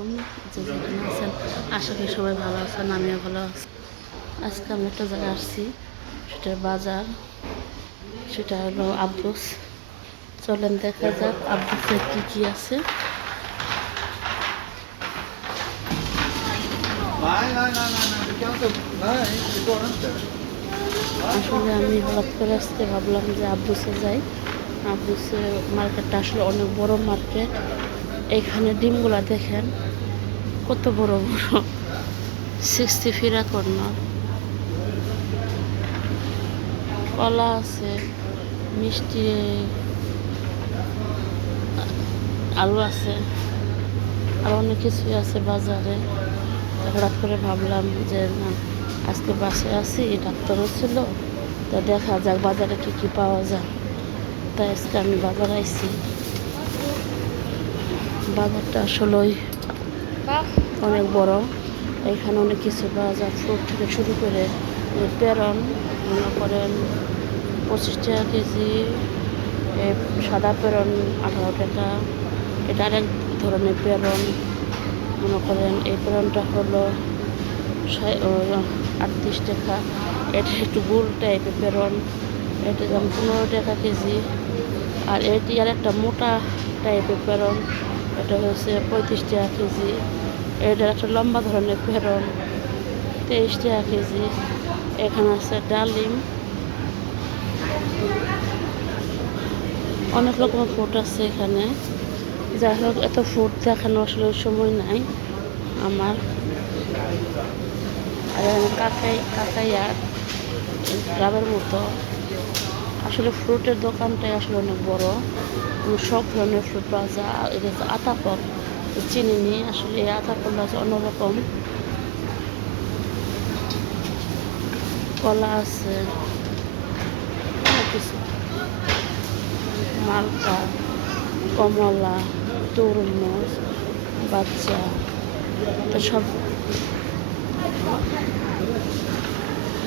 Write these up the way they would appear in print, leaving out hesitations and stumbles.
আলাইকুম, যে যেখানে আছেন আশা করি সবাই ভালো আছেন, আমিও ভালো আছি। আজকে আমি একটা জায়গায় আসছি, সেটার বাজার, সেটা হলো আব্বুস। চলেন দেখা যাক আব্বুসের কী কী আছে। আসলে আমি হঠাৎ করে আজকে ভাবলাম যে আব্বুসে যাই। আব্বুসে মার্কেটটা আসলে অনেক বড় মার্কেট। এখানে ডিমগুলা দেখেন কত বড় বড়, 60 ফিরা কর্নার। কলা আছে, মিষ্টি আলু আছে, আর অনেক কিছুই আছে বাজারে। হঠাৎ করে ভাবলাম যে না, আজকে বাসায় আছি, ডাক্তারও ছিল, তা দেখা যাক বাজারে কী কী পাওয়া যায়। তাই আজকে আমি বাজারে আইছি। বাজারটা আসলেই অনেক বড়। এখানে অনেক কিছু পাওয়া যায়, ফ্রুট থেকে শুরু করে পেরন মনে করেন 25 টাকা কেজি, সাদা পেরন 18 টাকা। এটা আরেক ধরনের পেরন, মনে করেন এই পেরনটা হলো 38 টাকা। এটা একটু গোল টাইপের পেরন, এটা যেমন 15 টাকা কেজি। আর এটি আর একটা মোটা টাইপের পেরন, এটা হচ্ছে 35 টাকা কেজি। এটা একটা লম্বা ধরনের পেরন, 23 টাকা কেজি। এখানে আছে ডালিম, অনেক রকমের ফ্রুট আছে এখানে। যাই হোক, এত ফ্রুট দেখানো আসলে সময় নাই আমার। আর এখানে কাকাইয়া গ্রামের মতো। আসলে ফ্রুটের দোকানটাই আসলে অনেক বড়, সব ধরনের ফ্রুট পাওয়া যায়। আর এটা হচ্ছে আতাপল, চিনি নি আসলে এই আতাপলটা হচ্ছে অন্যরকম। কলা আছে, অনেক কিছু, মালটা, কমলা, তরমুজ, বাচ্চা, তো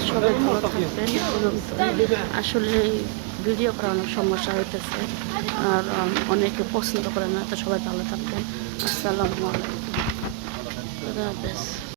সবাই ভালো থাকবেন। আসলে ভিডিও করা অনেক সমস্যা হইতেছে, আর অনেকে পছন্দ করে না, তো সবাই ভালো থাকবেন। আসসালামু আলাইকুম, খুদা হাফেজ।